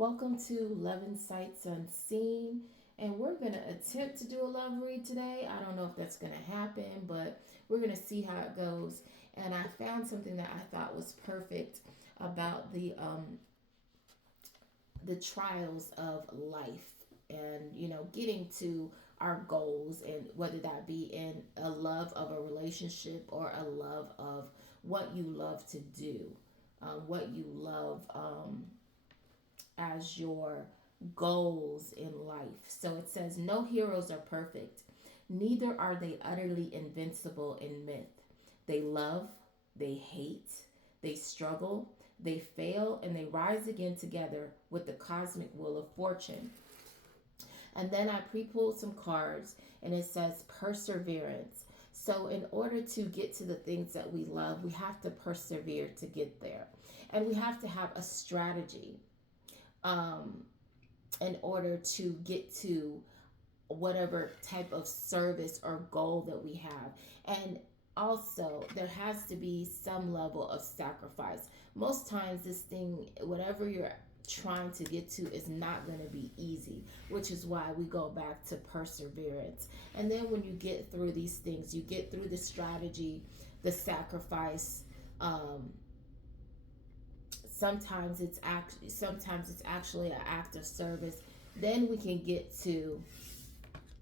Welcome to Love and Sights Unseen. And we're going to attempt to do a love read today. I don't know if that's going to happen, but we're going to see how it goes. And I found something that I thought was perfect about the trials of life and getting to our goals, and whether that be in a love of a relationship or a love of what you love to do, what you love as your goals in life. So it says, no heroes are perfect, neither are they utterly invincible in myth. They love, they hate, they struggle, they fail, and they rise again together with the cosmic wheel of fortune. And then I pre pulled some cards, and it says perseverance. So, in order to get to the things that we love, we have to persevere to get there. And we have to have a strategy um, in order to get to whatever type of service or goal that we have. And also, there has to be some level of sacrifice. Most times, this thing, whatever you're trying to get to, is not going to be easy, which is why we go back to perseverance. And then when you get through these things, you get through the strategy, the sacrifice. Sometimes it's actually an act of service. Then we can get to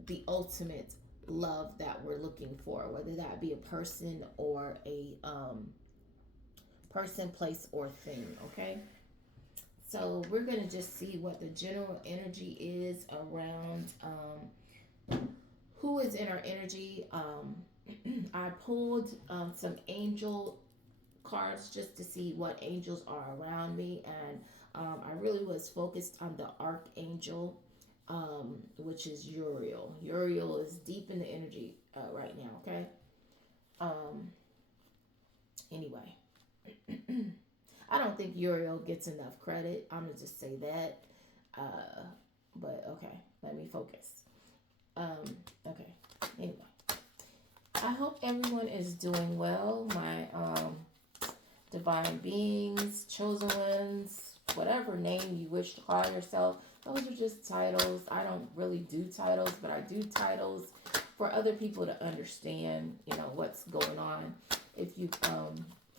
the ultimate love that we're looking for, whether that be a person or a person, place, or thing. Okay, so we're going to just see what the general energy is around who is in our energy. I pulled some angel cards just to see what angels are around me, and I really was focused on the archangel, which is Uriel. Uriel is deep in the energy right now. Okay. Um, anyway, I don't think Uriel gets enough credit. I'm gonna just say that. Uh, but okay, let me focus. Okay. Anyway, I hope everyone is doing well. My divine beings, chosen ones, whatever name you wish to call yourself. Those are just titles. I don't really do titles, but I do titles for other people to understand, what's going on. If you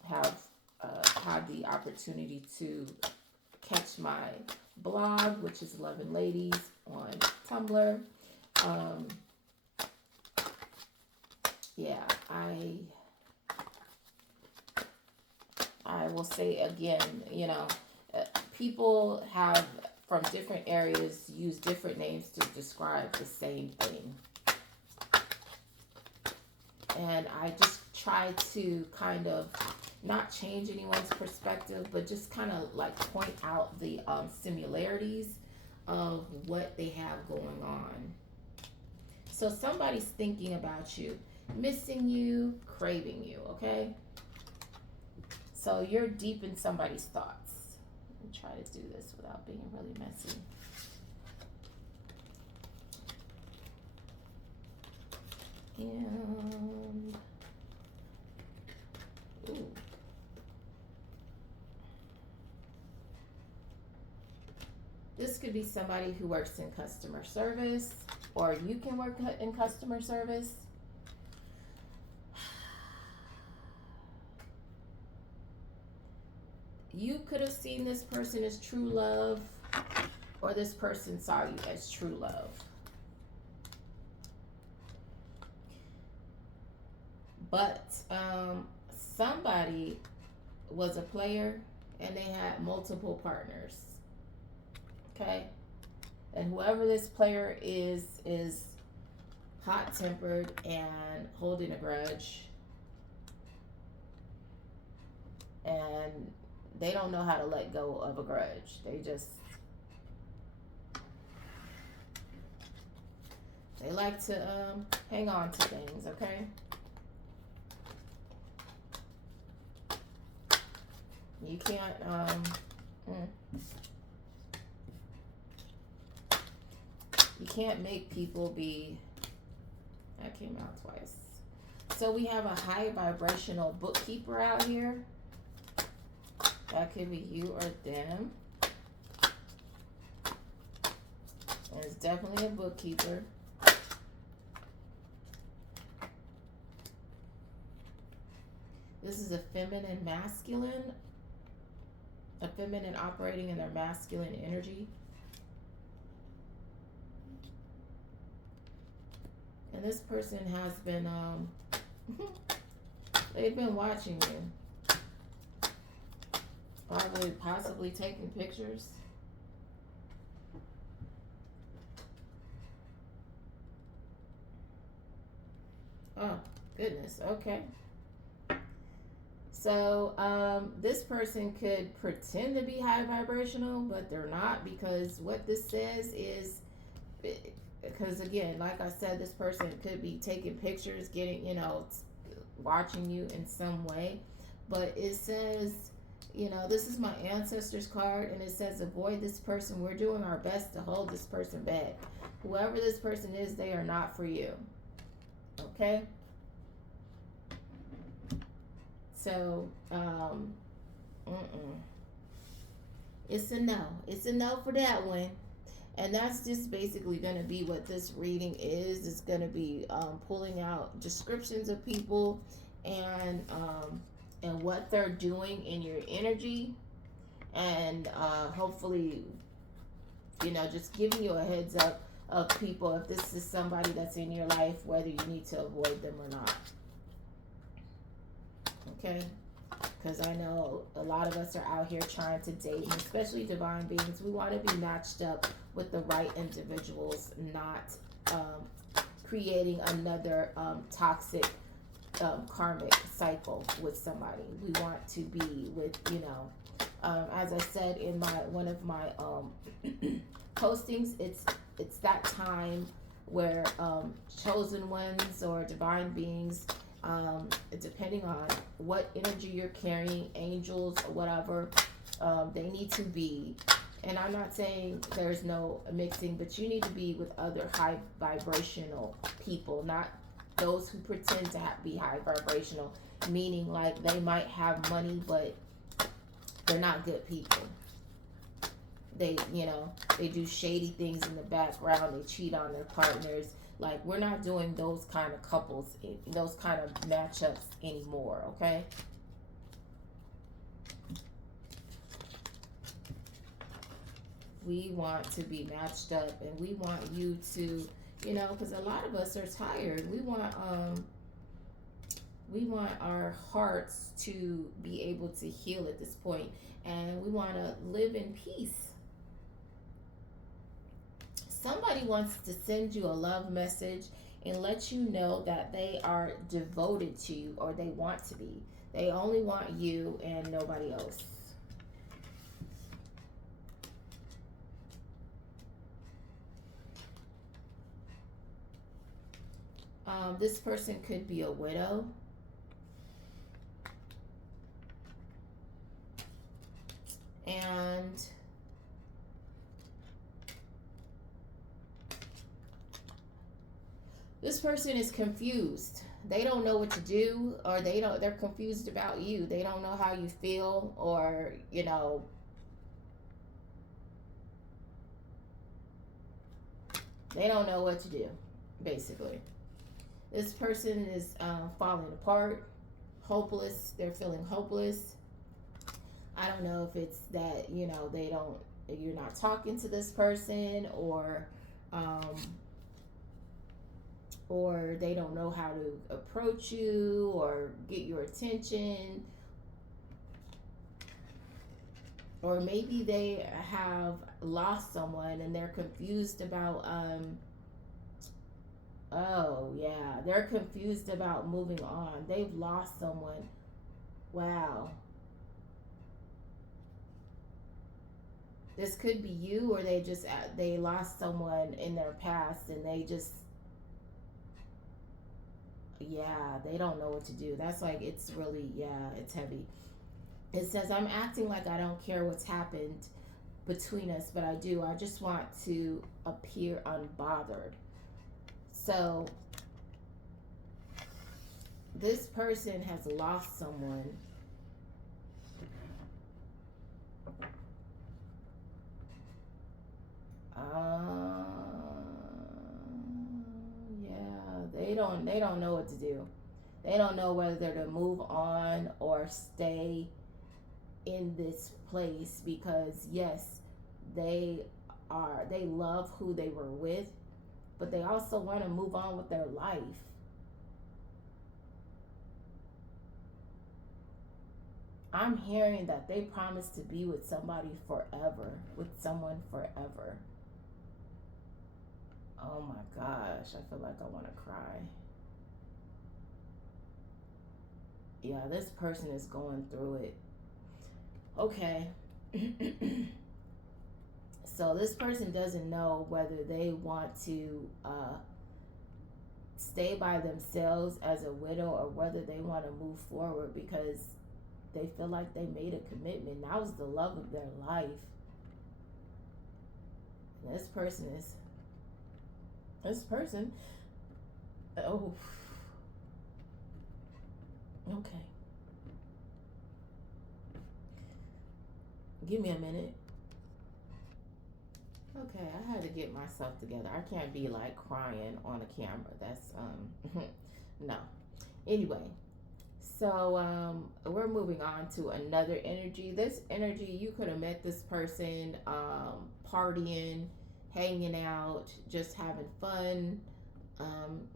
have had the opportunity to catch my blog, which is Love and Ladies on Tumblr, yeah, I will say again, people have from different areas use different names to describe the same thing. And I just try to kind of not change anyone's perspective, but just kind of like point out the similarities of what they have going on. So somebody's thinking about you, missing you, craving you, okay? So you're deep in somebody's thoughts. Let me try to do this without being really messy. And ooh. This could be somebody who works in customer service, or you can work in customer service. You could have seen this person as true love, or this person saw you as true love. But somebody was a player and they had multiple partners. Okay? And whoever this player is hot-tempered and holding a grudge. And they don't know how to let go of a grudge. They like to hang on to things, okay? You can't you can't make people be. That came out twice. So we have a high vibrational bookkeeper out here. That could be you or them. definitely a bookkeeper. This is a feminine masculine, a feminine operating in their masculine energy. And this person has been, they've been watching you. Probably, possibly taking pictures. Oh, goodness. Okay. So, this person could pretend to be high vibrational, but they're not, because what this says is, because again, like I said, this person could be taking pictures, getting, watching you in some way. But it says, this is my ancestors card, and it says, avoid this person. We're doing our best to hold this person back. Whoever this person is, they are not for you. Okay? So, it's a no. It's a no for that one. And that's just basically going to be what this reading is. It's going to be pulling out descriptions of people and what they're doing in your energy. And hopefully, just giving you a heads up of people, if this is somebody that's in your life, whether you need to avoid them or not. Okay? Because I know a lot of us are out here trying to date, and especially divine beings. We want to be matched up with the right individuals, not creating another toxic karmic cycle with somebody. We want to be with, as I said in one of my postings, it's that time where chosen ones or divine beings, depending on what energy you're carrying, angels or whatever, they need to be. And I'm not saying there's no mixing, but you need to be with other high vibrational people, not those who pretend to be high vibrational, meaning like they might have money, but they're not good people. They, they do shady things in the background. They cheat on their partners. Like, we're not doing those kind of couples, those kind of matchups anymore, okay? We want to be matched up, and we want you to, because a lot of us are tired. We want our hearts to be able to heal at this point, and we want to live in peace. Somebody wants to send you a love message and let you know that they are devoted to you, or they want to be. They only want you and nobody else. This person could be a widow. And this person is confused. They don't know what to do, or they're confused about you. They don't know how you feel, or, they don't know what to do, basically. This person is falling apart, hopeless. They're feeling hopeless. I don't know if it's that, you're not talking to this person, or they don't know how to approach you or get your attention. Or maybe they have lost someone and they're confused about, they're confused about moving on. They've lost someone. Wow. This could be you, or they lost someone in their past, and they just, they don't know what to do. That's like, it's really, it's heavy. It says, I'm acting like I don't care what's happened between us, but I do. I just want to appear unbothered. So this person has lost someone. They don't know what to do. They don't know whether to move on or stay in this place, because yes, they they love who they were with, but they also want to move on with their life. I'm hearing that they promise to be with somebody forever, with someone forever. Oh my gosh, I feel like I want to cry. Yeah, this person is going through it. Okay. So this person doesn't know whether they want to stay by themselves as a widow, or whether they want to move forward, because they feel like they made a commitment. That was the love of their life. And this person, oh, okay. Give me a minute. Okay, I had to get myself together. I can't be like crying on a camera. That's no. Anyway, so we're moving on to another energy. This energy, you could have met this person partying, hanging out, just having fun.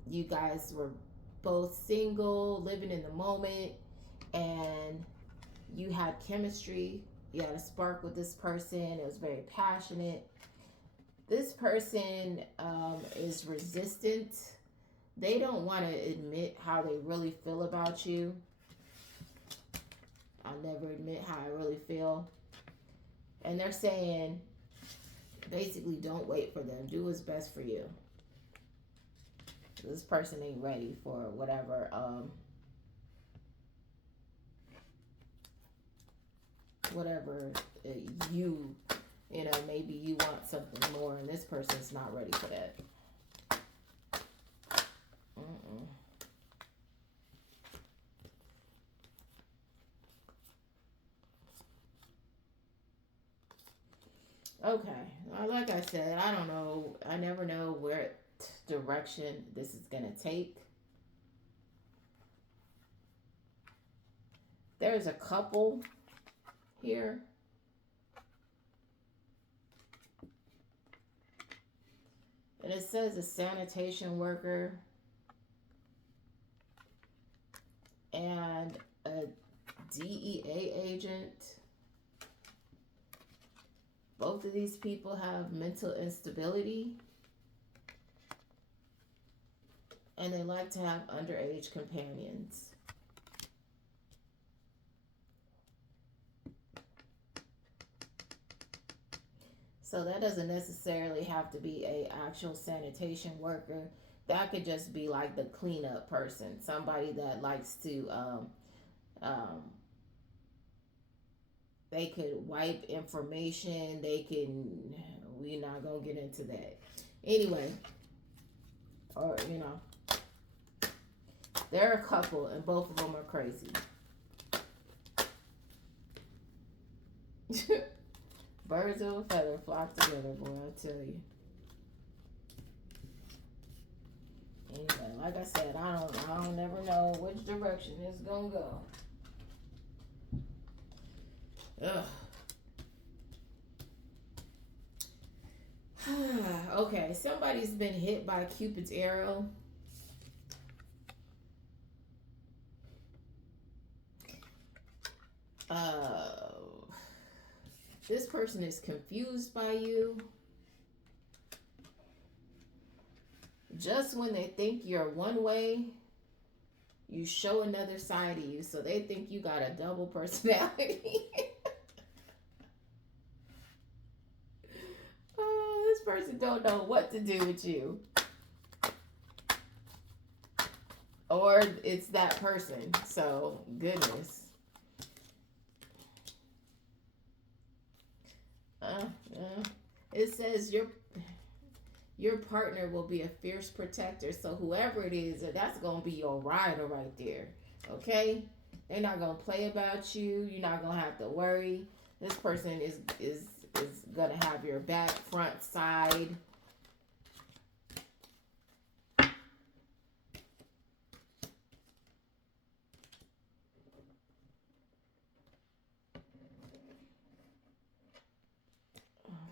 You guys were both single, living in the moment, and you had chemistry. You had a spark with this person. It was very passionate. This person is resistant. They don't want to admit how they really feel about you. I'll never admit how I really feel. And they're saying, basically, don't wait for them. Do what's best for you. This person ain't ready for whatever whatever you you know, maybe you want something more, and this person's not ready for that. Mm-mm. Okay, like I said, I don't know. I never know where direction this is gonna take. There's a couple here. And it says a sanitation worker and a DEA agent. Both of these people have mental instability, and they like to have underage companions. So that doesn't necessarily have to be a actual sanitation worker. That could just be like the cleanup person, somebody that likes to um, they could wipe information. They can. We're not gonna get into that. Anyway, or you know, they're a couple, and both of them are crazy. Birds of a feather flock together, boy. I tell you. Anyway, like I said, I don't never know which direction it's gonna go. Ugh. Okay, somebody's been hit by Cupid's arrow. Uh, this person is confused by you. Just when they think you're one way, you show another side of you, so they think you got a double personality. Oh, this person don't know what to do with you. Or it's that person. So, goodness. Uh, it says your partner will be a fierce protector. So whoever it is, that's gonna be your rider right there. Okay? They're not gonna play about you. You're not gonna have to worry. This person is gonna have your back, front, side.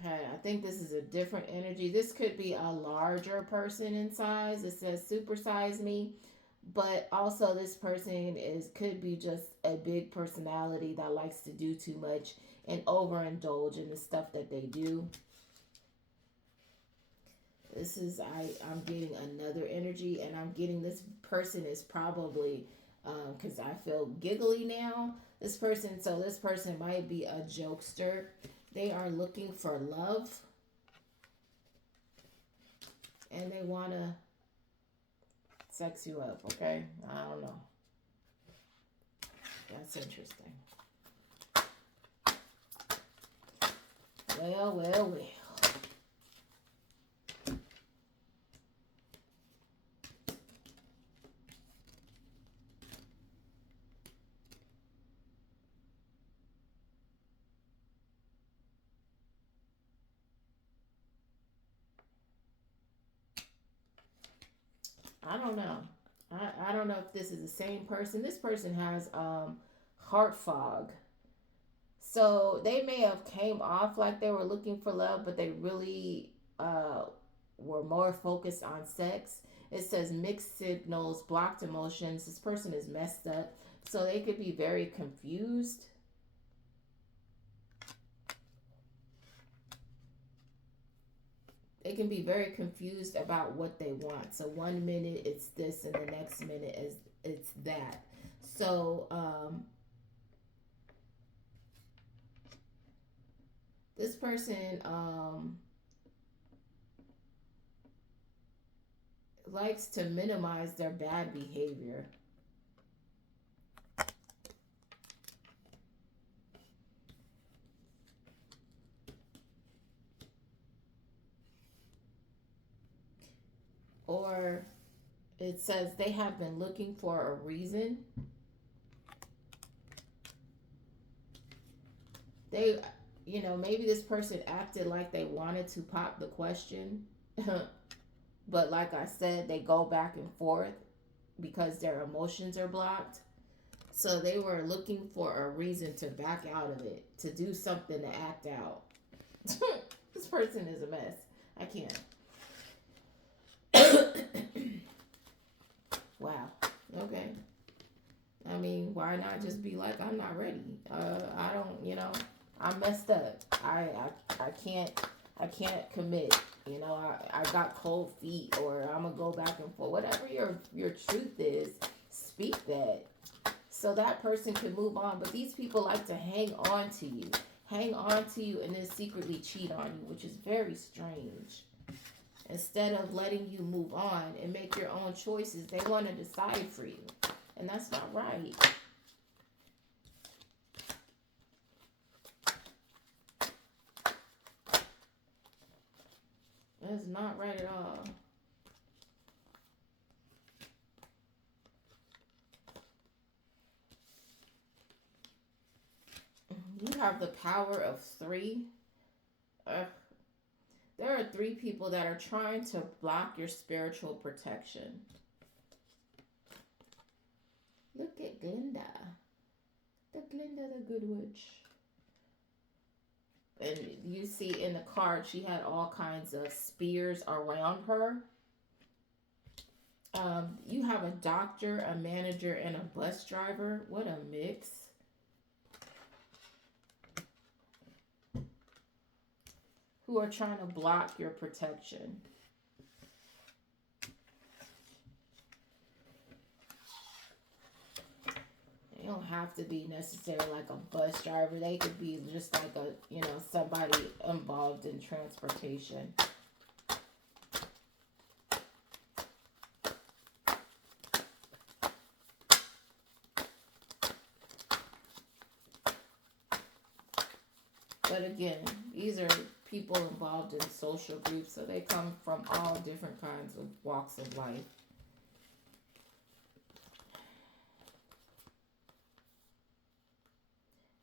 Okay, I think this is a different energy. This could be a larger person in size. It says supersize me, but also this person is could be just a big personality that likes to do too much and overindulge in the stuff that they do. This is I'm getting another energy, and I'm getting this person is probably because I feel giggly now. This person might be a jokester. They are looking for love, and they want to sex you up. Okay, I don't know. That's interesting. Well, well, well. I don't know. I don't know if this is the same person. This person has heart fog. So they may have came off like they were looking for love, but they really were more focused on sex. It says mixed signals, blocked emotions. This person is messed up. So they could be very confused. They can be very confused about what they want. So one minute it's this, and the next minute is it's that. So this person likes to minimize their bad behavior. Or it says they have been looking for a reason. They, maybe this person acted like they wanted to pop the question, but like I said, they go back and forth because their emotions are blocked. So they were looking for a reason to back out of it, to do something to act out. This person is a mess. I can't. Wow. Okay. I mean, why not just be like, I'm not ready. I don't, I'm messed up. I can't commit. I got cold feet, or I'm gonna go back and forth. Whatever your truth is, speak that, so that person can move on. But these people like to hang on to you, and then secretly cheat on you, which is very strange. Instead of letting you move on and make your own choices, they want to decide for you, and that's not right. That's not right at all. You have the power of three. Uh, there are three people that are trying to block your spiritual protection. Look at Glinda. The Glinda the Good Witch. And you see in the card, she had all kinds of spears around her. You have a doctor, a manager, and a bus driver. What a mix. Who are trying to block your protection. They don't have to be necessarily like a bus driver. They could be just like somebody involved in transportation. But again, these are people involved in social groups, so they come from all different kinds of walks of life.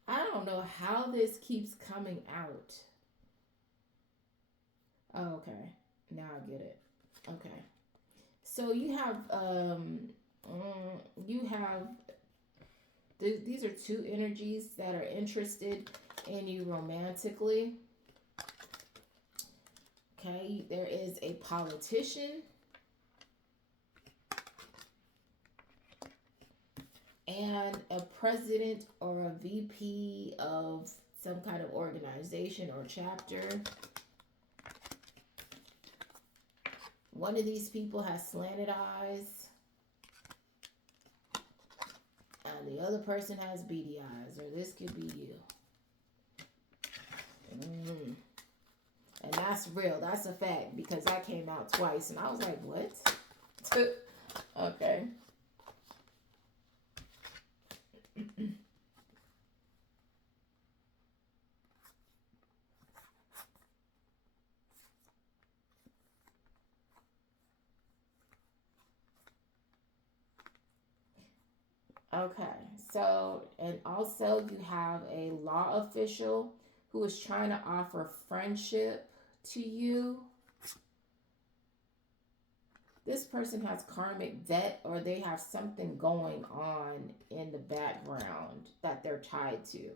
I don't know how this keeps coming out. Oh, okay. Now I get it. Okay. So you have these are two energies that are interested in you romantically. Okay, there is a politician and a president or a VP of some kind of organization or chapter. One of these people has slanted eyes, and the other person has beady eyes, or this could be you. And that's real. That's a fact, because that came out twice, and I was like, what? Okay. Okay, so, and also you have a law official who is trying to offer friendship to you. This person has karmic debt, or they have something going on in the background that they're tied to.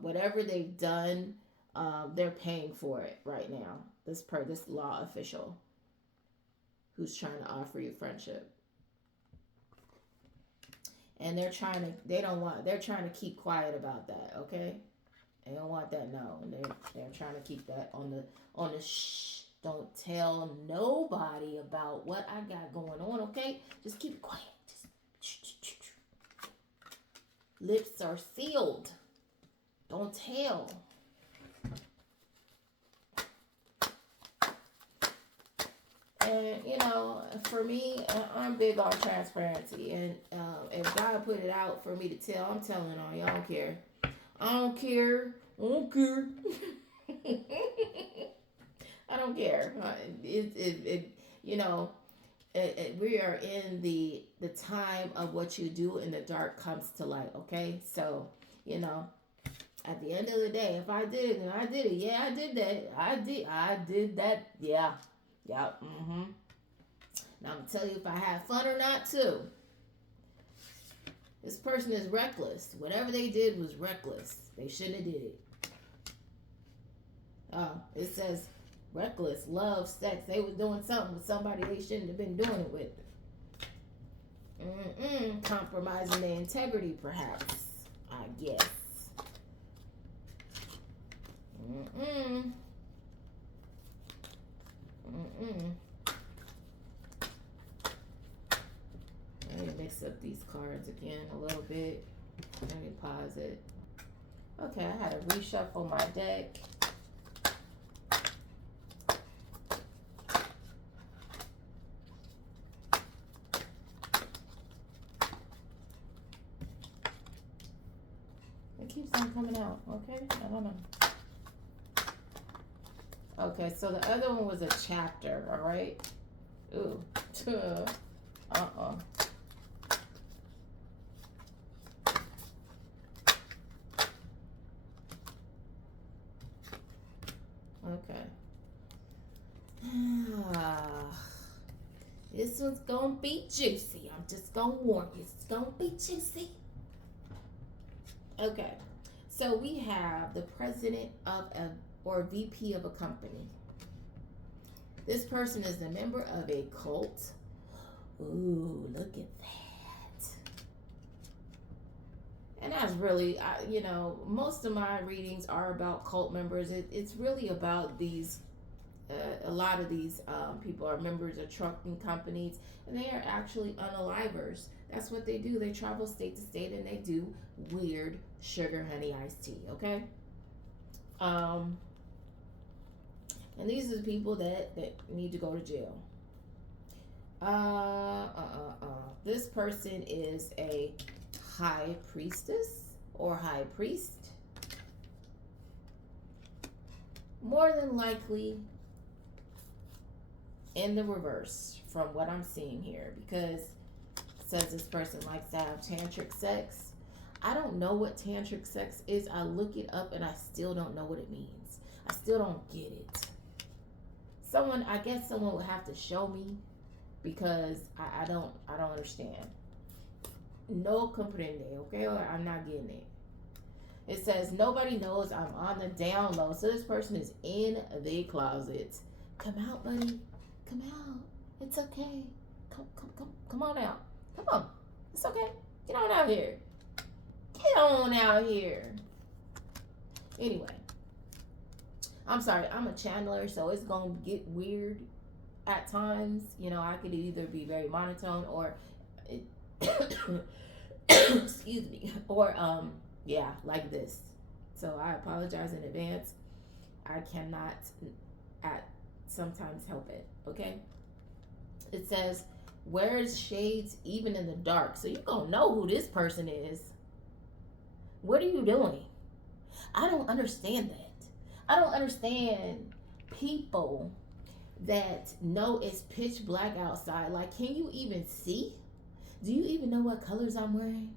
Whatever they've done, they're paying for it right now. This law official who's trying to offer you friendship. And they're trying to keep quiet about that, okay? They don't want that known. They're trying to keep that on the shh. Don't tell nobody about what I got going on, okay? Just keep it quiet. Just shh. Lips are sealed. Don't tell. And, for me, I'm big on transparency. And if God put it out for me to tell, I'm telling on you. I don't care. I don't care. I don't care. We are in the time of what you do in the dark comes to light, okay? So, at the end of the day, if I did it, then I did it. Yeah, I did that. I did that. Yeah. Now I'm gonna tell you if I had fun or not too. This person is reckless. Whatever they did was reckless. They shouldn't have did it. Oh, it says reckless, love, sex. They was doing something with somebody they shouldn't have been doing it with. Compromising their integrity, perhaps. I guess. Let me mix up these cards again a little bit. Let me pause it. Okay, I had to reshuffle my deck. It keeps on coming out, okay? I don't know. Okay, so the other one was a chapter, all right? Ooh. Okay. This one's gonna be juicy. I'm just gonna warn you. It's gonna be juicy. Okay. So we have the president of or VP of a company. This person is a member of a cult. Ooh, look at that. And that's really, most of my readings are about cult members. It's really about these, a lot of these people are members of trucking companies, and they are actually unalivers. That's what they do. They travel state to state, and they do weird sugar honey iced tea, okay? And these are the people that need to go to jail. This person is a high priestess or high priest. More than likely in the reverse from what I'm seeing here, because it says this person likes to have tantric sex. I don't know what tantric sex is. I look it up and I still don't know what it means. I still don't get it. I guess someone would have to show me, because I don't understand. No comprende, okay? I'm not getting it. It says, nobody knows I'm on the down low. So this person is in the closet. Come out, buddy. Come out. It's okay. Come on out. Come on. It's okay. Get on out here. Get on out here. Anyway, I'm sorry. I'm a channeler, so it's going to get weird at times. You know, I could either be very monotone or, excuse me, or, yeah, like this. So I apologize in advance. I cannot at sometimes help it. Okay. It says, wears shades even in the dark. So you're going to know who this person is. What are you doing? I don't understand that. I don't understand people that know it's pitch black outside. Like, can you even see? Do you even know what colors I'm wearing?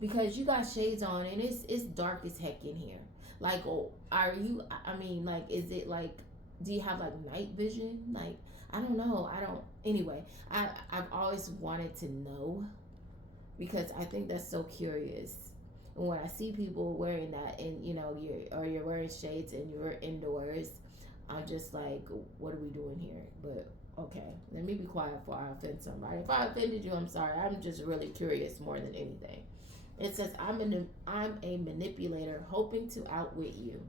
Because you got shades on and it's dark as heck in here. Like, oh, are you, I mean, like, is it like, do you have like night vision? Like, I don't know. Anyway, I've always wanted to know because I think that's so curious. And when I see people wearing that and, you know, you're wearing shades and you're indoors, I'm just like, what are we doing here? But okay, let me be quiet before I offend somebody. If I offended you, I'm sorry. I'm just really curious more than anything. It says, I'm a manipulator hoping to outwit you.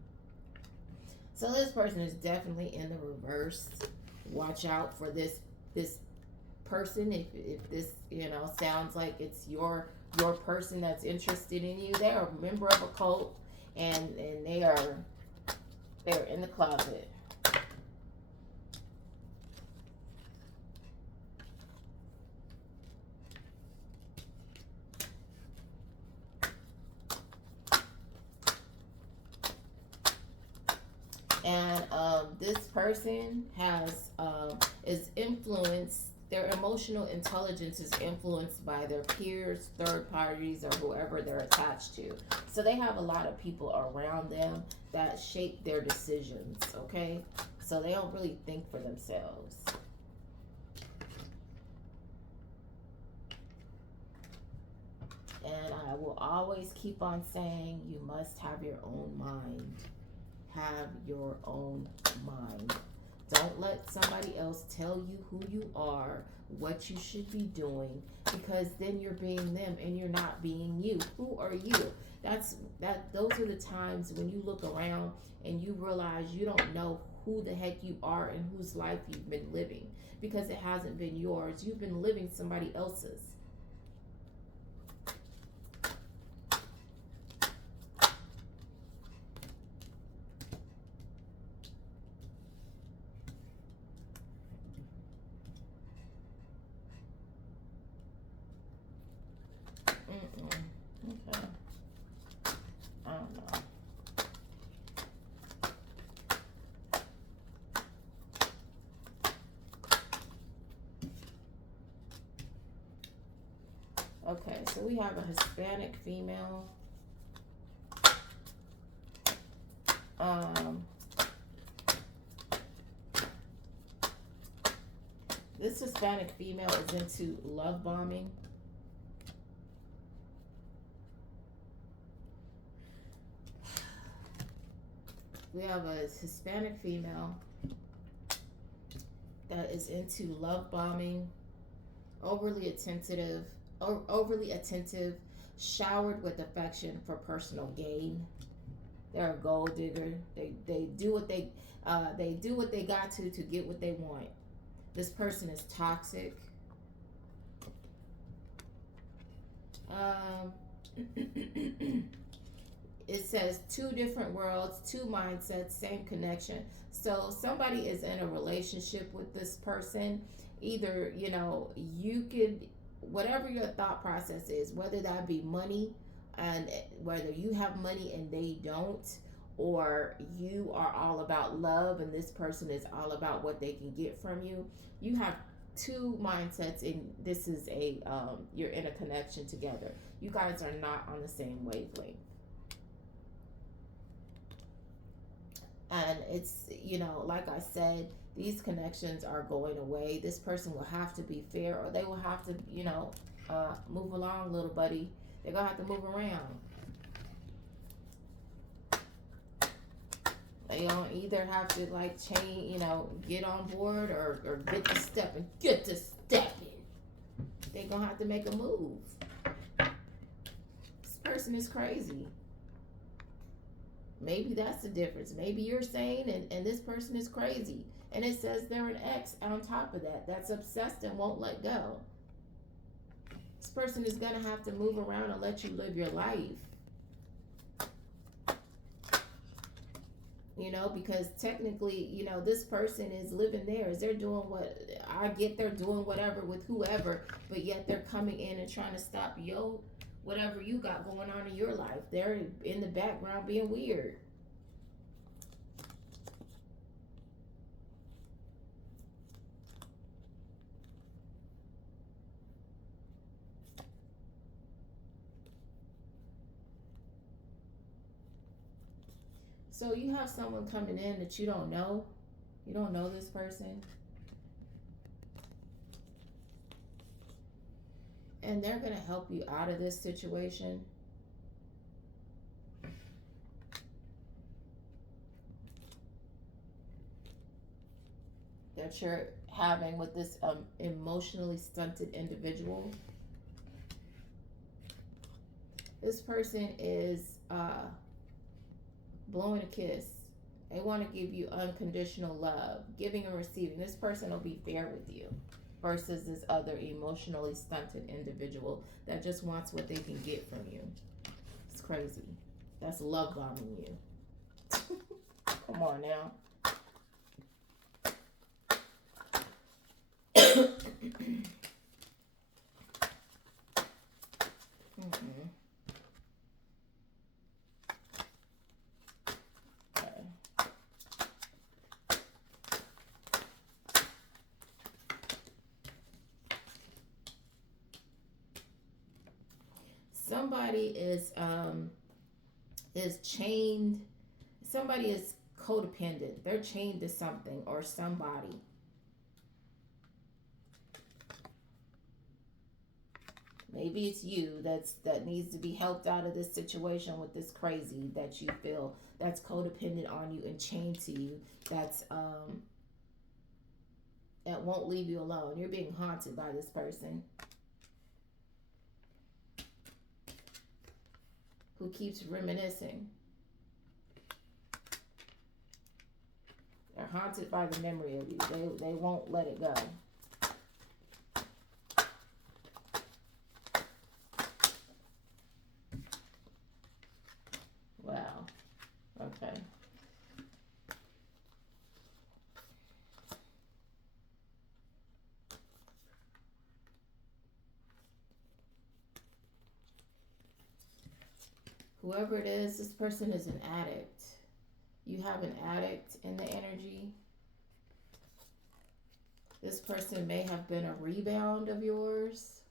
So this person is definitely in the reverse. Watch out for this person. If this, you know, sounds like it's your person that's interested in you. They're a member of a cult and they're in the closet. And this person is influenced. Their emotional intelligence is influenced by their peers, third parties, or whoever they're attached to. So they have a lot of people around them that shape their decisions. Okay, so they don't really think for themselves. And I will always keep on saying, you must have your own mind. Have your own mind. Don't let somebody else tell you who you are, what you should be doing, because then you're being them and you're not being you. Who are you? Those are the times when you look around and you realize you don't know who the heck you are and whose life you've been living, because it hasn't been yours. You've been living somebody else's. Okay. I don't know. Okay, so we have a Hispanic female. This Hispanic female is into love bombing. We have a Hispanic female that is into love bombing, overly attentive, showered with affection for personal gain. They're a gold digger. They do what they got to get what they want. This person is toxic. It says two different worlds, two mindsets, same connection. So somebody is in a relationship with this person. Either, you know, you could, whatever your thought process is, whether that be money, and whether you have money and they don't, or you are all about love and this person is all about what they can get from you. You have two mindsets, and this is you're in a connection together. You guys are not on the same wavelength. And it's, you know, like I said, these connections are going away. This person will have to be fair, or they will have to, you know, move along, little buddy. They're going to have to move around. They don't either have to like change, get on board or get to stepping. They gonna have to make a move. This person is crazy. Maybe that's the difference. Maybe you're sane and this person is crazy. And it says they're an ex on top of that. That's obsessed and won't let go. This person is gonna have to move around and let you live your life. Because technically, this person is living theirs. They're doing what I get. They're doing whatever with whoever, but yet they're coming in and trying to stop whatever you got going on in your life. They're in the background being weird. So you have someone coming in that you don't know. You don't know this person. And they're going to help you out of this situation. That you're having with this emotionally stunted individual. This person is blowing a kiss. They want to give you unconditional love, giving and receiving. This person will be fair with you versus this other emotionally stunted individual that just wants what they can get from you. It's crazy. That's love bombing you. Come on now. Mm-mm. Somebody is chained. Somebody is codependent. They're chained to something or somebody. Maybe it's you that needs to be helped out of this situation with this crazy that you feel that's codependent on you and chained to you. That won't leave you alone. You're being haunted by this person who keeps reminiscing. They're haunted by the memory of you. They won't let it go. Wow. Okay. Whoever it is, this person is an addict. You have an addict in the energy. This person may have been a rebound of yours,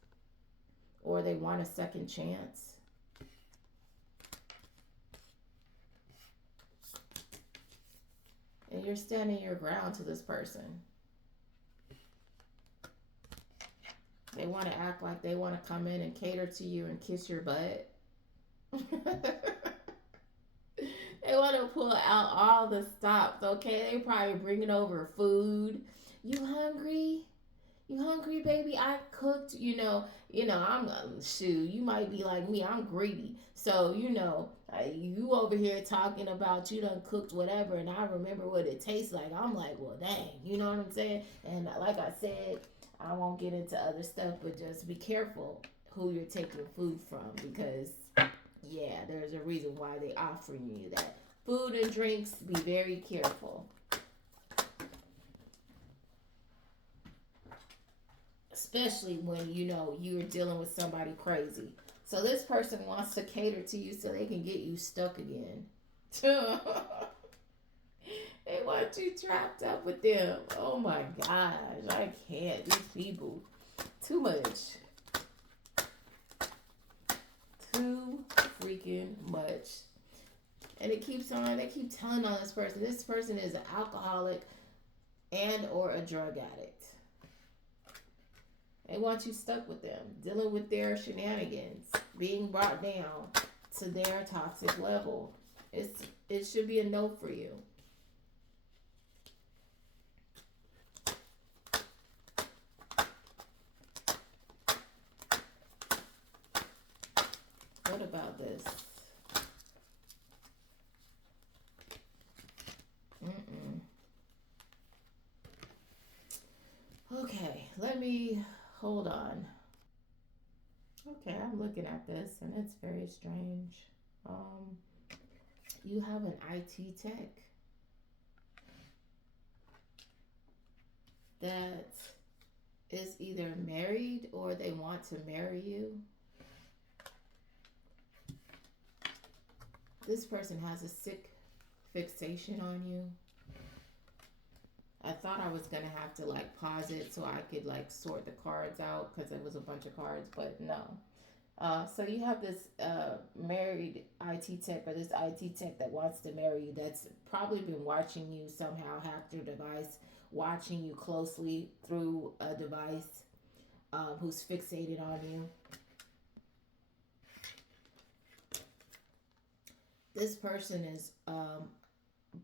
or they want a second chance. And you're standing your ground to this person. They want to act like they want to come in and cater to you and kiss your butt. They want to pull out all the stops, okay? They probably bringing over food. You hungry? You hungry, baby? I cooked. Shoot. You might be like me. I'm greedy, so you over here talking about you done cooked whatever, and I remember what it tastes like. I'm like, well, dang. You know what I'm saying? And like I said, I won't get into other stuff, but just be careful who you're taking food from, because yeah, there's a reason why they offering you that. Food and drinks, be very careful. Especially when you're dealing with somebody crazy. So this person wants to cater to you so they can get you stuck again. They want you trapped up with them. Oh my gosh, I can't. These people, too much. Too freaking much. And it keeps on. They keep telling on this person. This person is an alcoholic and or a drug addict. They want you stuck with them, dealing with their shenanigans, being brought down to their toxic level. It should be a no for you. about this? Mm-mm. Okay, let me hold on. Okay, I'm looking at this and it's very strange. Um, you have an IT tech that is either married or they want to marry you. This person has a sick fixation on you. I thought I was gonna have to like pause it so I could like sort the cards out because it was a bunch of cards, but no. So you have this married IT tech, or this IT tech that wants to marry you, that's probably been watching you somehow, hacked your device, watching you closely through a device, who's fixated on you. This person is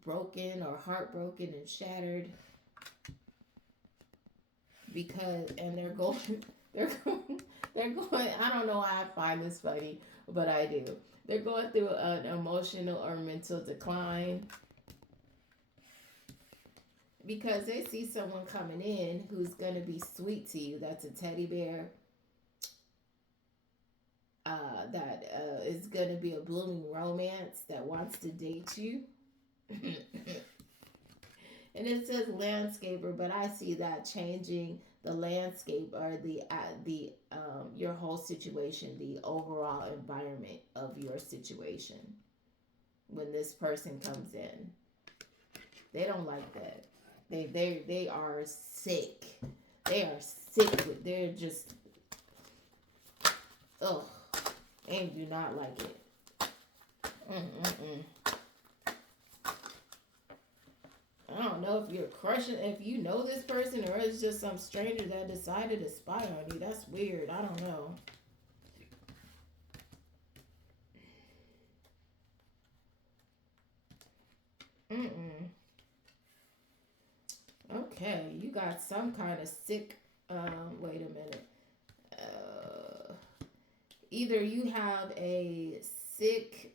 broken or heartbroken and shattered because, and they're going, they're going, they're going. I don't know why I find this funny, but I do. They're going through an emotional or mental decline because they see someone coming in who's gonna be sweet to you. That's a teddy bear. That is gonna be a blooming romance that wants to date you. And it says landscaper, but I see that changing the landscape or the your whole situation, the overall environment of your situation when this person comes in. They don't like that. They are sick. They are sick with. They're just ugh. They do not like it. Mm-mm-mm. I don't know if you're crushing, if you know this person, or it's just some stranger that decided to spy on you. That's weird. I don't know. Mm-mm. Okay, you got some kind of sick. Wait a minute. Uh, Either you have a sick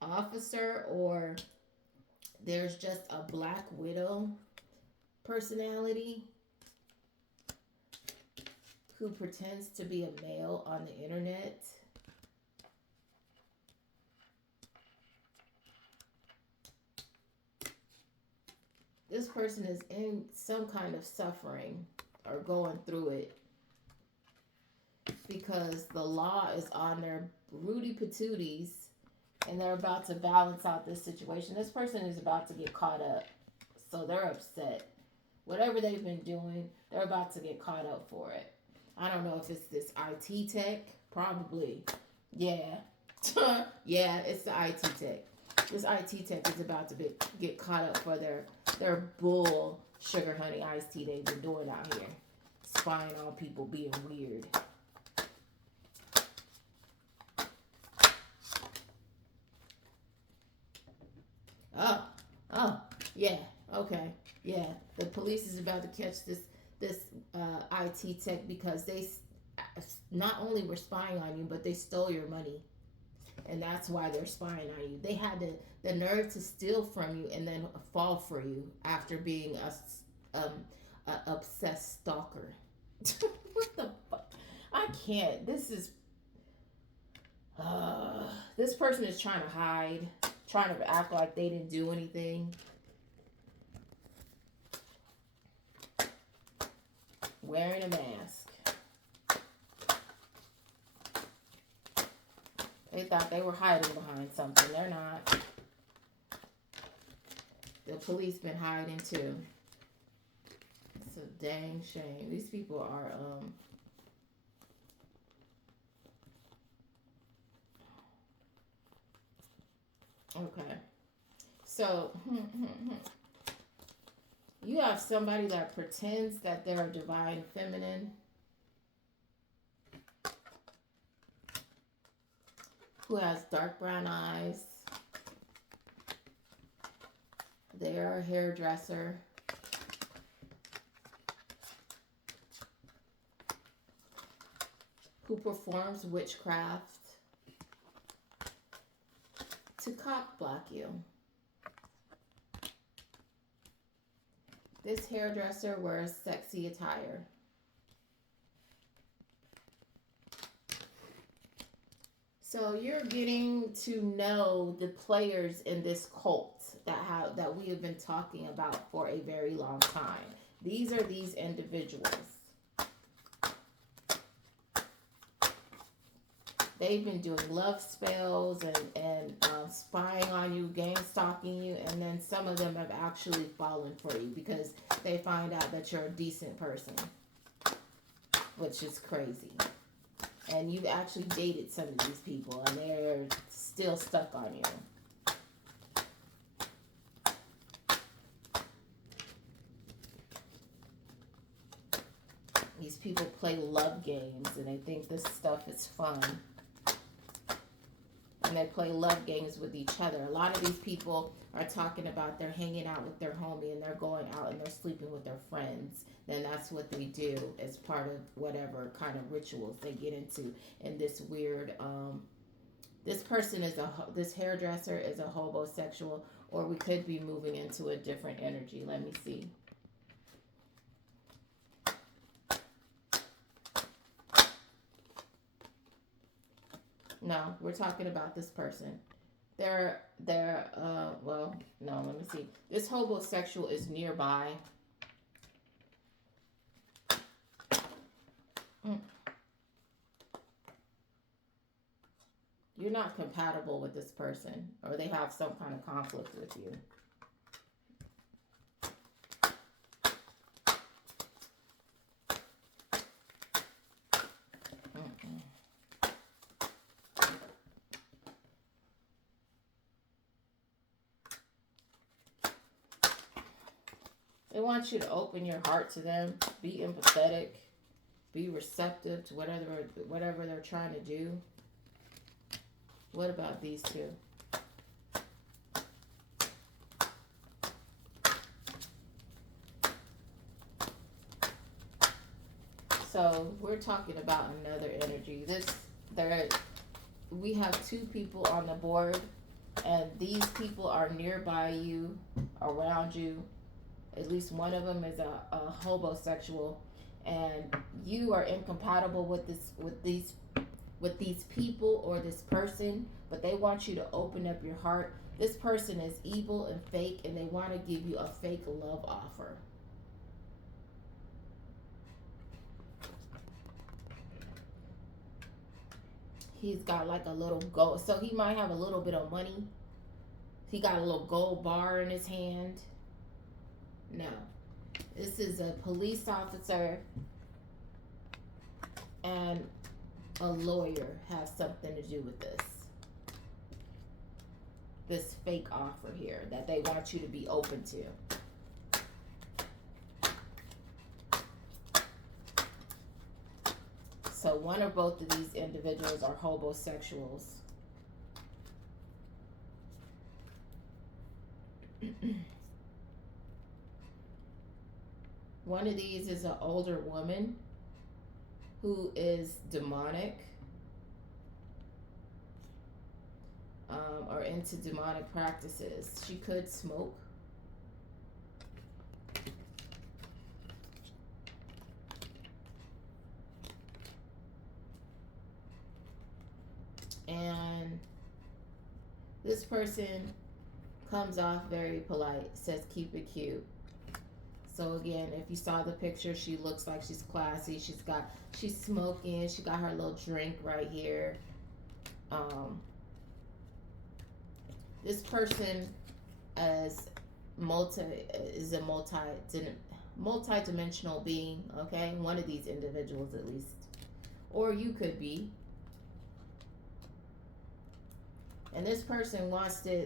officer, or there's just a Black Widow personality who pretends to be a male on the internet. This person is in some kind of suffering or going through it because the law is on their Rudy patooties and they're about to balance out this situation. This person is about to get caught up, so they're upset. Whatever they've been doing, they're about to get caught up for it. I don't know if it's this IT tech, probably. Yeah. Yeah, it's the IT tech. This IT tech is about to get caught up for their bull sugar honey iced tea they've been doing out here. Spying on people being weird. Oh, oh, yeah, okay, yeah. The police is about to catch this IT tech because they not only were spying on you, but they stole your money, and that's why they're spying on you. They had the nerve to steal from you and then fall for you after being a obsessed stalker. What the fuck? I can't. This person is trying to hide, trying to act like they didn't do anything. Wearing a mask. They thought they were hiding behind something. They're not. The police been hiding too. It's a dang shame. These people are okay. So you have somebody that pretends that they're a divine feminine, who has dark brown eyes. They are a hairdresser. Who performs witchcraft. to cock block you. This hairdresser wears sexy attire. So you're getting to know the players in this cult that we have been talking about for a very long time. These are these individuals. They've been doing love spells and spying on you, gang stalking you, and then some of them have actually fallen for you because they find out that you're a decent person, which is crazy. And you've actually dated some of these people, and they're still stuck on you. These people play love games, and they think this stuff is fun. And they play love games with each other. A lot of these people are talking about they're hanging out with their homie and they're going out and they're sleeping with their friends. Then that's what they do as part of whatever kind of rituals they get into in this weird. This person is this hairdresser is a hobosexual, or we could be moving into a different energy. Let me see. No, we're talking about this person. Well, no, let me see. This hobosexual is nearby. You're not compatible with this person, or they have some kind of conflict with you. They want you to open your heart to them, be empathetic, be receptive to whatever they're trying to do. What about these two? So we're talking about another energy. We have two people on the board, and these people are nearby you, around you. At least one of them is a hobosexual, and you are incompatible with these people or this person, but they want you to open up your heart. This person is evil and fake, and they want to give you a fake love offer. He's got like a little gold, so he might have a little bit of money. He got a little gold bar in his hand. No. This is a police officer and a lawyer have something to do with this. This fake offer here that they want you to be open to. So one or both of these individuals are hobosexuals. One of these is an older woman who is demonic, or into demonic practices. She could smoke. And this person comes off very polite, says keep it cute. So again, if you saw the picture, she looks like she's classy. She's smoking. She got her little drink right here. This person is a multi-dimensional being. Okay, one of these individuals at least, or you could be. And this person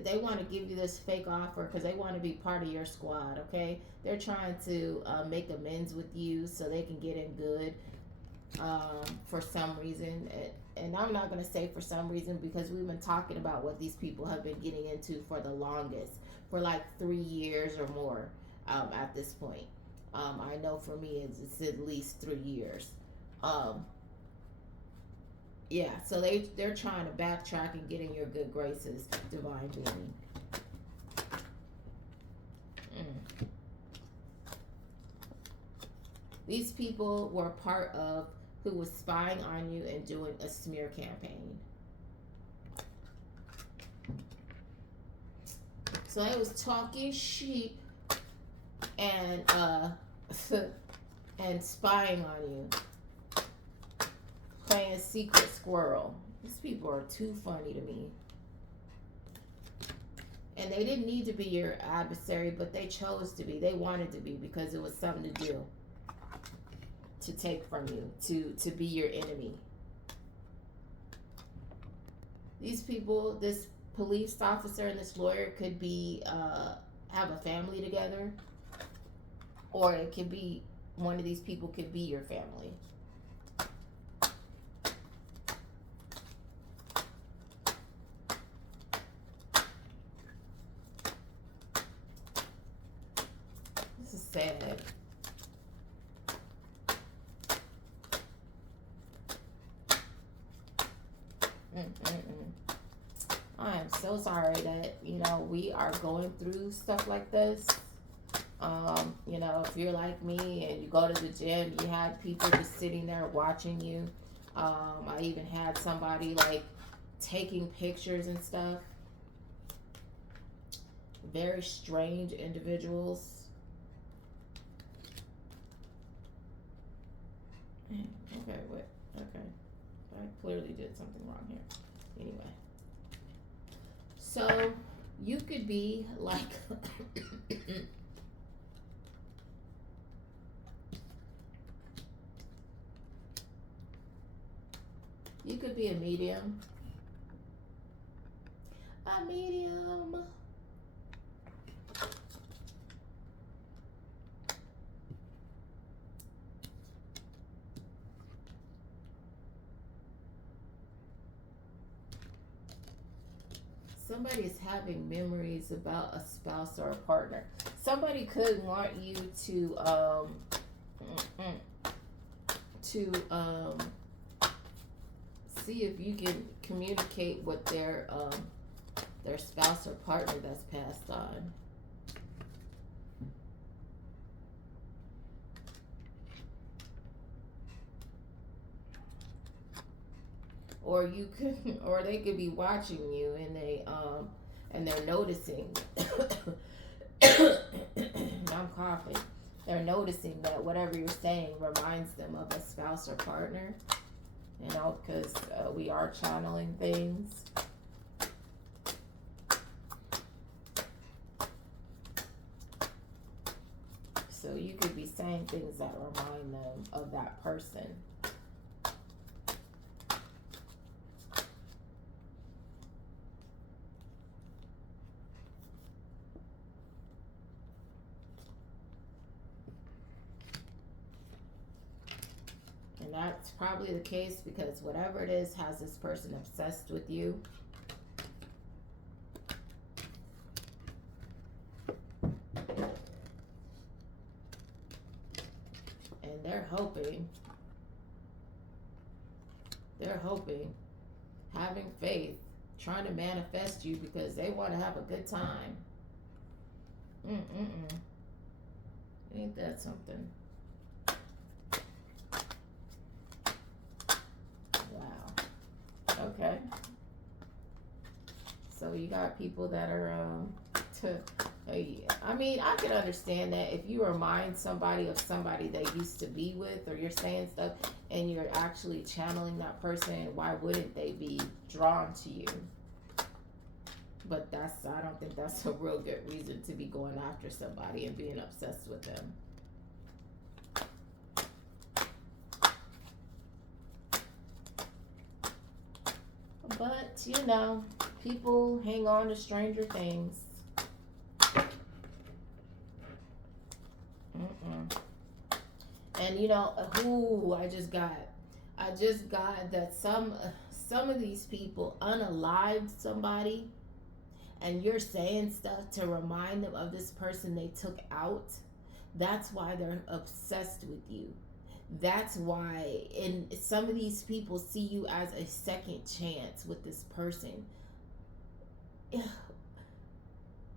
they want to give you this fake offer because they want to be part of your squad, okay? They're trying to make amends with you so they can get in good for some reason. And I'm not going to say for some reason because we've been talking about what these people have been getting into for the longest, for like 3 years or more at this point. I know for me it's at least 3 years. Yeah, so they're trying to backtrack and get in your good graces, divine being. Mm. These people were part of who was spying on you and doing a smear campaign. So they was talking shit and and spying on you, playing secret squirrel. These people are too funny to me. And they didn't need to be your adversary, but they chose to be. They wanted to be because it was something to do, to take from you, to be your enemy. These people, this police officer and this lawyer could be have a family together, or it could be one of these people could be your family. This is sad. I am so sorry that, we are going through stuff like this. If you're like me and you go to the gym, you had people just sitting there watching you. I even had somebody like taking pictures and stuff. Very strange individuals. Okay, wait. Okay. I clearly did something wrong here. Anyway. So, you could be like... you could be a medium. A medium. Somebody is having memories about a spouse or a partner. Somebody could want you to see if you can communicate with their spouse or partner that's passed on. Or you could, or they could be watching you and they're noticing. I'm coughing. They're noticing that whatever you're saying reminds them of a spouse or partner. Because we are channeling things. So you could be saying things that remind them of that person. And that's probably the case because whatever it is has this person obsessed with you. And they're hoping, having faith, trying to manifest you because they want to have a good time. Ain't that something? Okay. So you got people that are I mean, I can understand that if you remind somebody of somebody they used to be with, or you're saying stuff and you're actually channeling that person, why wouldn't they be drawn to you? But I don't think that's a real good reason to be going after somebody and being obsessed with them. But, people hang on to stranger things. And, I just got that some of these people unalived somebody, and you're saying stuff to remind them of this person they took out. That's why they're obsessed with you. That's why, and some of these people see you as a second chance with this person.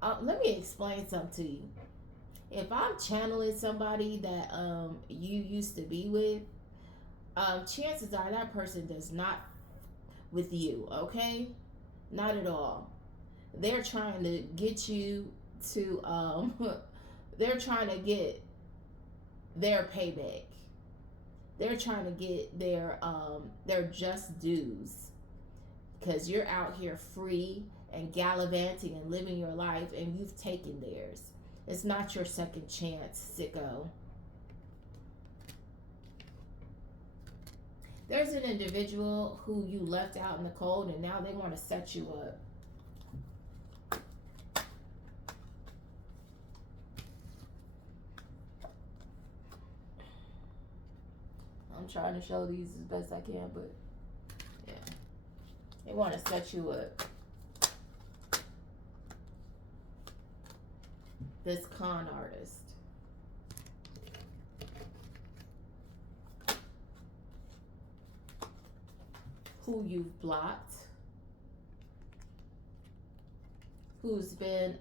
Let me explain something to you. If I'm channeling somebody that you used to be with, chances are that person does not with you, okay? Not at all. They're trying to get you to they're trying to get their payback. They're trying to get their just dues, because you're out here free and gallivanting and living your life, and you've taken theirs. It's not your second chance, sicko. There's an individual who you left out in the cold, and now they want to set you up. I'm trying to show these as best I can, but yeah, they want to set you up. This con artist. Who you've blocked. Who's been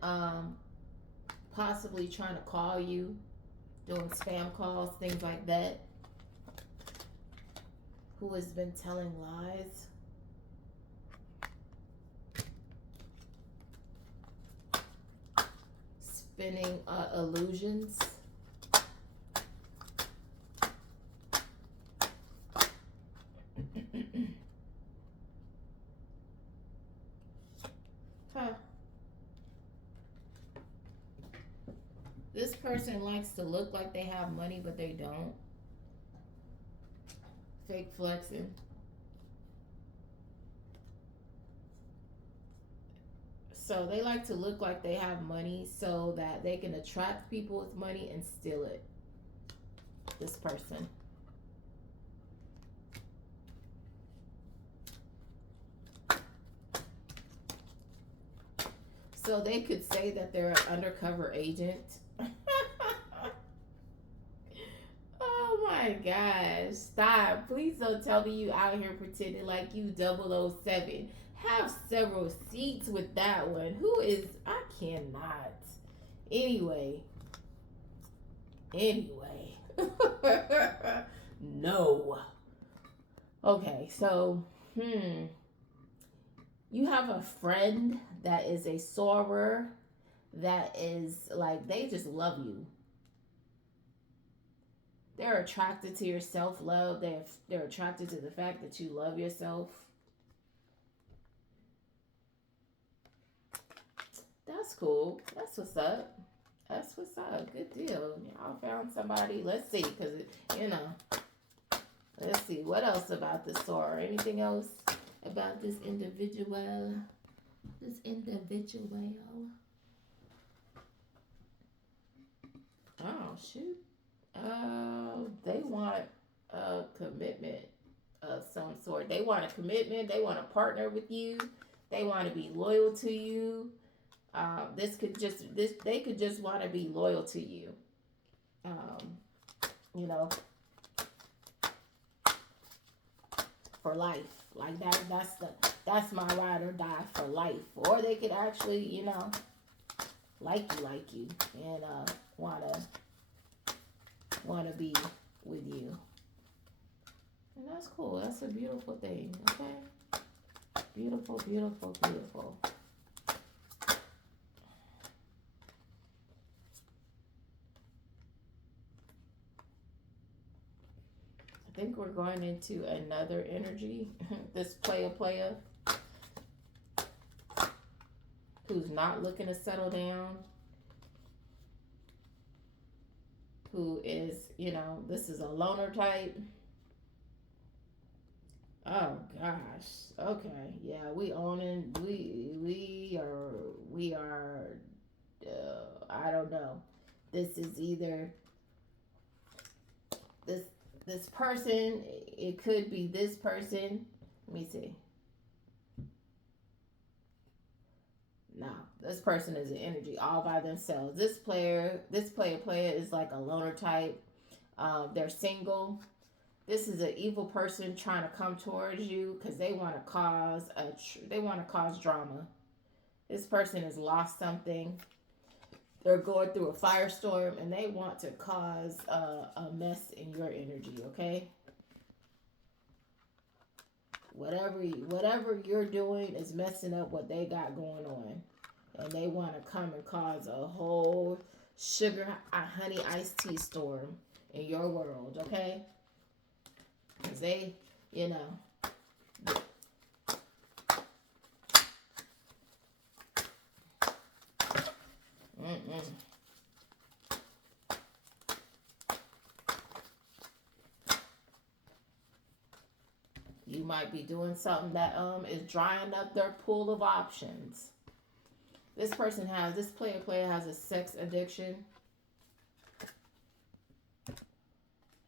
possibly trying to call you, doing spam calls, things like that. Who has been telling lies. Spinning illusions. Huh. This person likes to look like they have money, but they don't. Fake flexing. So they like to look like they have money so that they can attract people with money and steal it. This person. So they could say that they're an undercover agent. Oh my gosh. Stop. Please don't tell me you out here pretending like you 007. Have several seats with that one. Who is... I cannot. Anyway. No. Okay, so... You have a friend that is a soarer, that is like, they just love you. They're attracted to your self-love. They're attracted to the fact that you love yourself. That's cool. That's what's up. That's what's up. Good deal. Y'all found somebody. Let's see, because, let's see. What else about this soarer? Anything else about this individual? Oh, shoot. They want a commitment of some sort. They want a commitment. They want to partner with you. They want to be loyal to you. They could just want to be loyal to you. You know, for life. Like that's my ride or die for life. Or they could actually, like you, and wanna be with you. And that's cool. That's a beautiful thing, okay? Beautiful, beautiful, beautiful. I think we're going into another energy. This player who's not looking to settle down. Who is, this is a loner type. Oh gosh. Okay. Yeah, we owning. We are. I don't know. This is either this person. It could be this person. Let me see. No, this person is an energy all by themselves. This player is like a loner type. They're single. This is an evil person trying to come towards you because they want to they want to cause drama. This person has lost something. They're going through a firestorm and they want to cause a mess in your energy. Okay, whatever you're doing is messing up what they got going on, and they want to come and cause a whole sugar honey iced tea storm in your world. Okay, because they, you know, mm-mm. You might be doing something that is drying up their pool of options. This player has a sex addiction,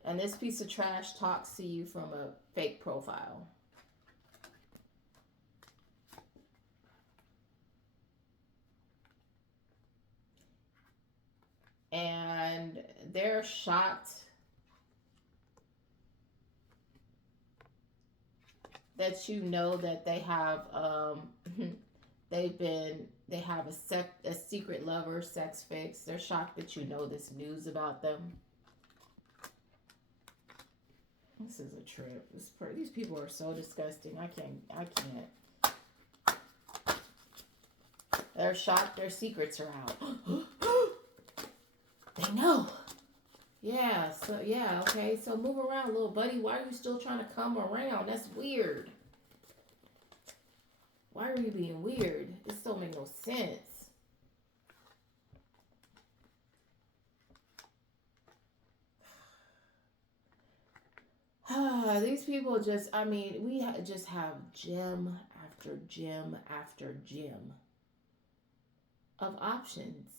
and this piece of trash talks to you from a fake profile. And they're shocked that you know that they have they have a secret lover, sex fix. They're shocked that you know this news about them. This is a trip. These people are so disgusting. I can't. They're shocked their secrets are out. They know. Yeah, so yeah, okay. So move around, little buddy. Why are you still trying to come around? That's weird. Why are you being weird? This don't make no sense. These people just, I mean, just have gem after gem after gem of options.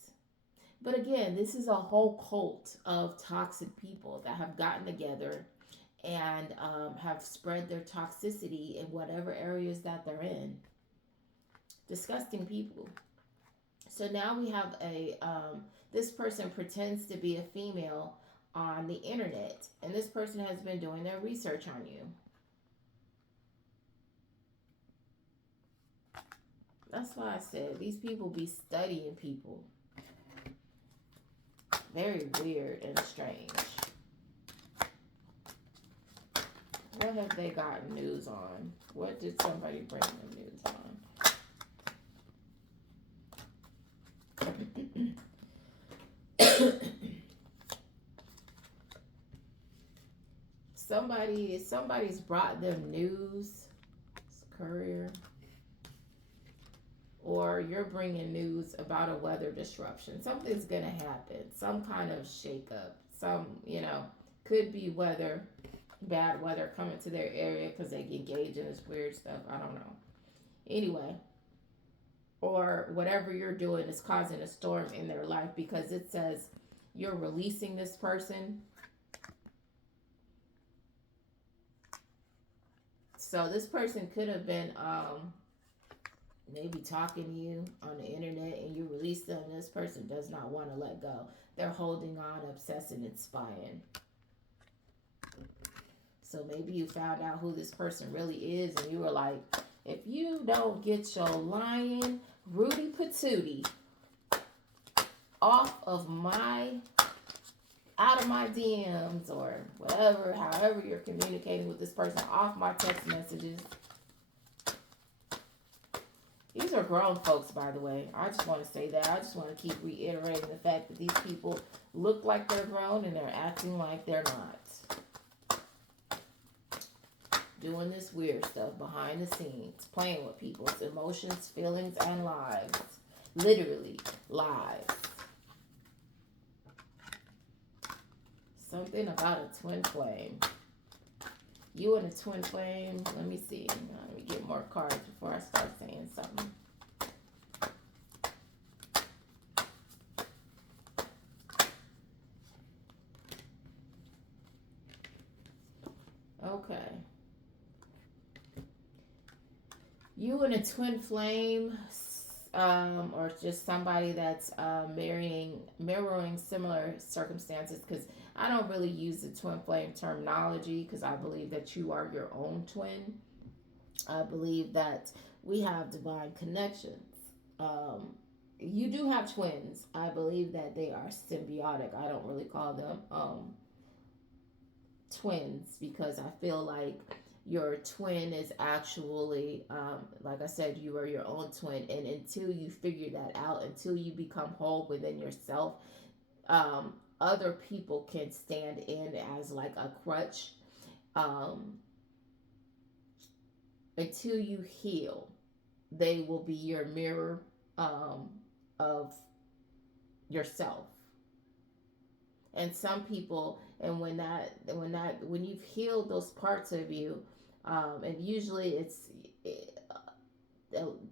But again, this is a whole cult of toxic people that have gotten together and have spread their toxicity in whatever areas that they're in. Disgusting people. So now we have this person pretends to be a female on the internet, and this person has been doing their research on you. That's why I said these people be studying people. Very weird and strange. What have they got news on? What did somebody bring the news on? Somebody's brought them news. It's courier. Or you're bringing news about a weather disruption. Something's gonna happen. Some kind of shakeup. Could be weather, bad weather coming to their area because they engage in this weird stuff. I don't know. Anyway, or whatever you're doing is causing a storm in their life because it says you're releasing this person. So this person could have been maybe talking to you on the internet and you release them. This person does not want to let go. They're holding on, obsessing, and spying. So maybe you found out who this person really is and you were like, if you don't get your lying Rudy Patootie out of my DMs or whatever, however you're communicating with this person, off my text messages. These are grown folks, by the way. I just want to say that. I just want to keep reiterating the fact that these people look like they're grown and they're acting like they're not. Doing this weird stuff behind the scenes, playing with people's emotions, feelings, and lives. Literally, lives. Something about a twin flame. You and a twin flame. Let me see. Let me get more cards before I start saying something. Okay. You and a twin flame or just somebody that's mirroring similar circumstances, because I don't really use the twin flame terminology because I believe that you are your own twin. I believe that we have divine connections. Um, you do have twins. I believe that they are symbiotic. I don't really call them twins because I feel like your twin is actually, like I said, you are your own twin. And until you figure that out, until you become whole within yourself, other people can stand in as like a crutch, um, until you heal. They will be your mirror, um, of yourself. And some people, and when you've healed those parts of you, and usually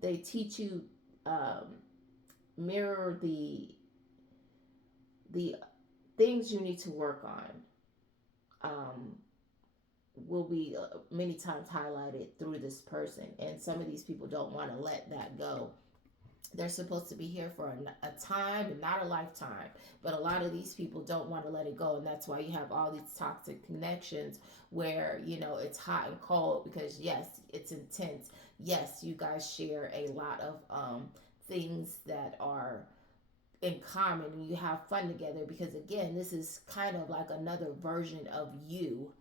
they teach you, um, mirror the things you need to work on, will be many times highlighted through this person. And some of these people don't want to let that go. They're supposed to be here for a time and not a lifetime, but a lot of these people don't want to let it go. And that's why you have all these toxic connections where, it's hot and cold, because yes, it's intense. Yes, you guys share a lot of things that are in common, and you have fun together, because again, this is kind of like another version of you,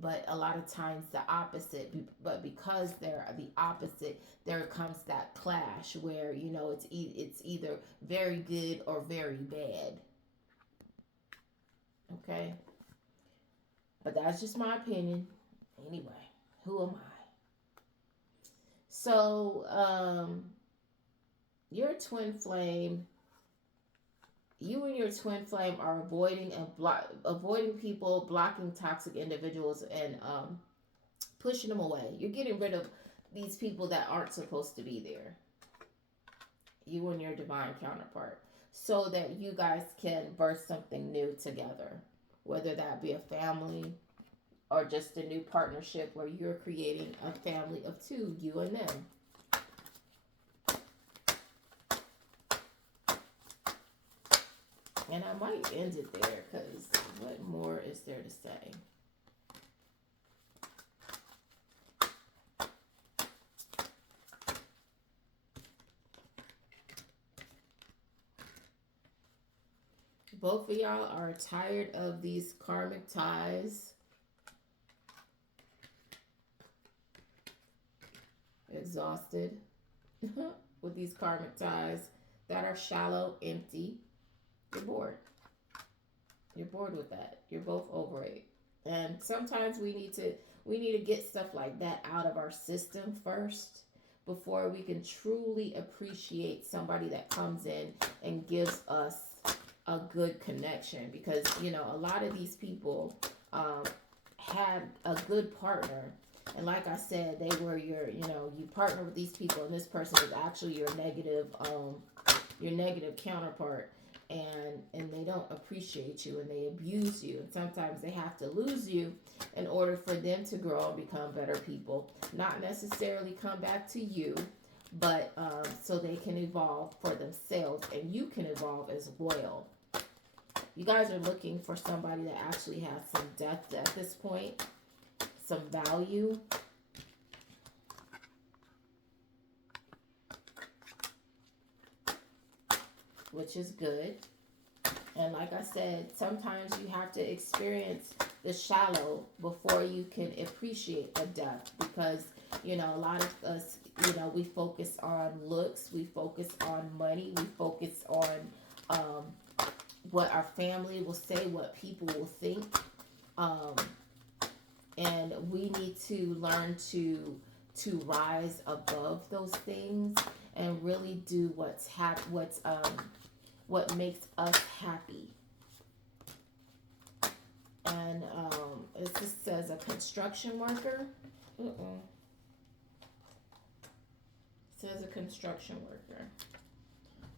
but a lot of times the opposite. But because they're the opposite, there comes that clash where, it's either very good or very bad. Okay, but that's just my opinion. Anyway, who am I? So, your twin flame, you and your twin flame are avoiding people, blocking toxic individuals, and pushing them away. You're getting rid of these people that aren't supposed to be there. You and your divine counterpart, so that you guys can birth something new together, whether that be a family or just a new partnership where you're creating a family of two, you and them. And I might end it there, because what more is there to say? Both of y'all are tired of these karmic ties, exhausted with these karmic ties that are shallow, empty. You're bored. You're bored with that. You're both over it. And sometimes we need to get stuff like that out of our system first before we can truly appreciate somebody that comes in and gives us a good connection. Because a lot of these people, had a good partner, and like I said, they were you partner with these people, and this person is actually your negative counterpart, and they don't appreciate you, and they abuse you, and sometimes they have to lose you in order for them to grow and become better people. Not necessarily come back to you, but so they can evolve for themselves, and you can evolve as well. You guys are looking for somebody that actually has some depth at this point, some value. Which is good. And like I said, sometimes you have to experience the shallow before you can appreciate the depth. Because, a lot of us, we focus on looks, we focus on money, we focus on what our family will say, what people will think. Um, and we need to learn to rise above those things and really do what makes us happy. And it just says a construction worker. It says a construction worker.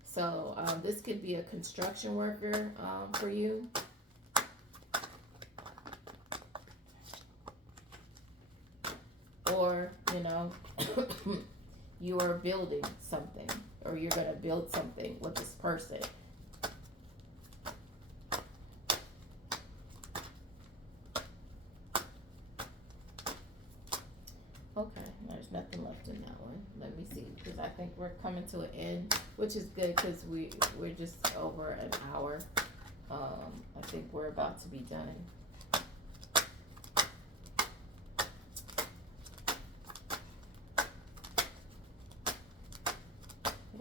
So this could be a construction worker for you. Or, you are building something, or you're going to build something with this person. Okay, there's nothing left in that one. Let me see, because I think we're coming to an end, which is good because we're just over an hour. I think we're about to be done.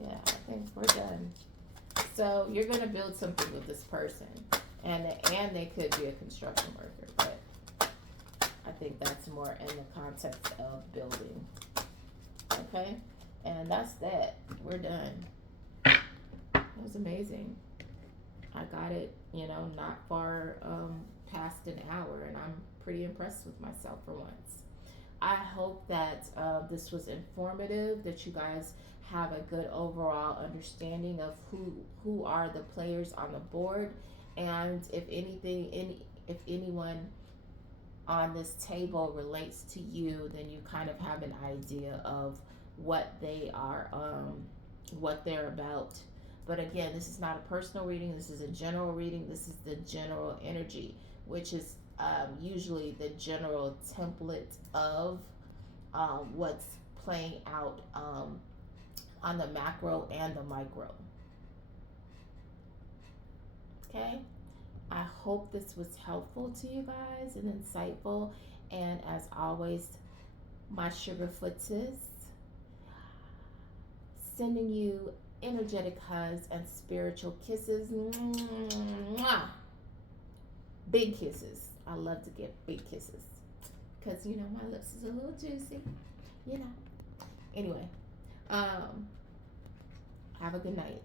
Yeah, I think we're done. So you're gonna build something with this person, and they could be a construction worker, but I think that's more in the context of building. Okay, and that's that. We're done. That was amazing. I got it, not far past an hour, and I'm pretty impressed with myself for once. I hope that this was informative, that you guys have a good overall understanding of who are the players on the board, and if anyone on this table relates to you, then you kind of have an idea of what they are, what they're about. But again, this is not a personal reading. This is a general reading. This is the general energy, which is usually the general template of what's playing out on the macro and the micro. Okay? I hope this was helpful to you guys and insightful. And as always, my sugar footies, sending you energetic hugs and spiritual kisses. Mwah! Big kisses. I love to give big kisses because my lips is a little juicy. Anyway, have a good night.